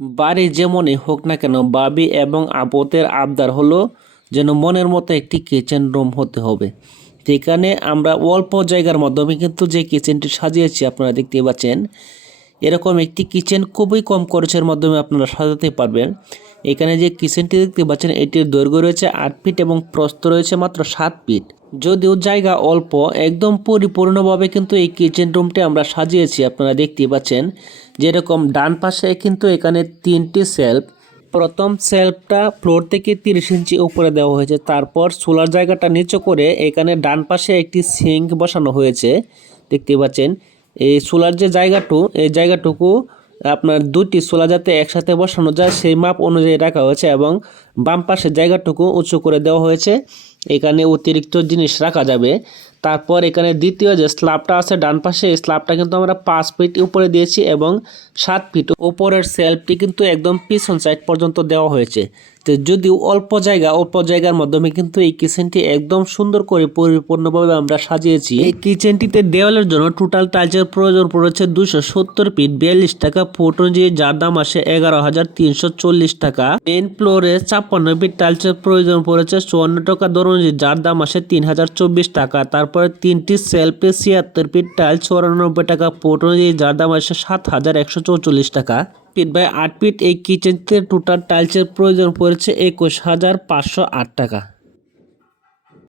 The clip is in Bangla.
বাড়ি যেমনই হোক না কেন বাবি এবং আপতের আবদার হলো যেন মনের মতো একটি কিচেন রুম হতে হবে। যেখানে আমরা অল্প জায়গার মাধ্যমে কিন্তু যে কিচেনটি সাজিয়েছি, আপনারা দেখতে পাচ্ছেন এরকম একটি কিচেন খুবই কম খরচের মাধ্যমে আপনারা সাজাতে পারবেন। এখানে যে কিচেনটি দেখতে পাচ্ছেন, এটির দৈর্ঘ্য রয়েছে আট ফিট এবং প্রস্থ রয়েছে মাত্র সাত ফিট যদিও জায়গা অল্প, একদম পরিপূর্ণভাবে কিন্তু এই কিচেন রুমটি আমরা সাজিয়েছি, আপনারা দেখতে পাচ্ছেন। যেরকম ডান পাশে কিন্তু এখানে তিনটি সেলফ প্রথম সেলফটা ফ্লোর থেকে তিরিশ ইঞ্চি উপরে দেওয়া হয়েছে। তারপর সোলার জায়গাটা নিচু করে এখানে ডান পাশে একটি সিঙ্ক বসানো হয়েছে দেখতে পাচ্ছেন। এই সোলার যে জায়গাটু, এই জায়গাটুকু আপনার দুটি সোলা যাতে একসাথে বসানো যায়, সেই মাপ অনুযায়ী রাখা হয়েছে এবং বাম পাশের জায়গাটুকু উঁচু করে দেওয়া হয়েছে। এখানে অতিরিক্ত জিনিস রাখা যাবে। তারপর এখানে দ্বিতীয় যে স্ল্যাবটা আছে ডান পাশে, এই স্ল্যাবটা কিন্তু আমরা পাঁচ ফিট উপরে দিয়েছি এবং সাত ফিট উপরের সেলফটি কিন্তু একদম পিছন সাইড পর্যন্ত দেওয়া হয়েছে। তো যদিও অল্প জায়গা, অল্প জায়গার মাধ্যমে কিন্তু এই কিচেনটি একদম সুন্দর করে পরিপূর্ণভাবে আমরা সাজিয়েছি। এই কিচেনটিতে দেওয়ালের জন্য টোটাল টাইলসের প্রয়োজন পড়েছে দুশো সত্তর ফিট বিয়াল্লিশ টাকা, ফুট অনুযায়ী যার দাম আসে এগারো হাজার তিনশো চল্লিশ টাকা। মেন ফ্লোরে ছাপ্পান্ন ফিট টাইলসের প্রয়োজন পড়েছে চুয়ান্ন টাকা, দর অনুযায়ী যার দাম আসে তিন হাজার চব্বিশ টাকা। তারপরে তিনটি সেলফে ছিয়াত্তর ফিট টাইল চৌরানব্বই টাকা। দিয়ে যার দাম আসে সাত হাজার একশো চৌচল্লিশ টাকা। ফিট বাই আট ফিট এই কিচেনতে টোটাল টাইলসের প্রয়োজন পড়েছে একুশ হাজার পাঁচশো আট টাকা।